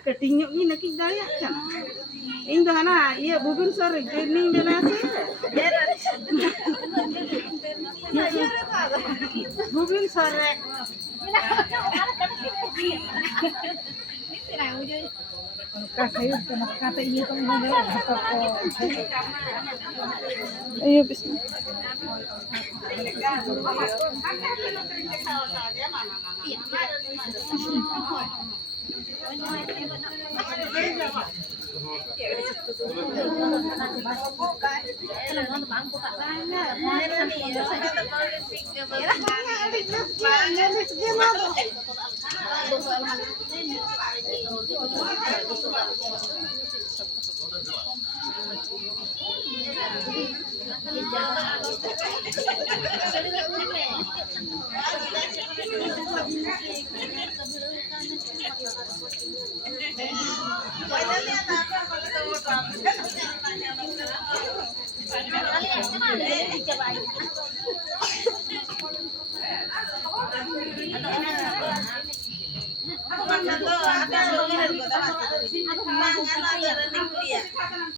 Ketingnya ini nak daya kan? Ini dah na, iya bubun sore, ini dah nasi. Bubun sore. Kayu kata iya tu mana? Ayo bismillah.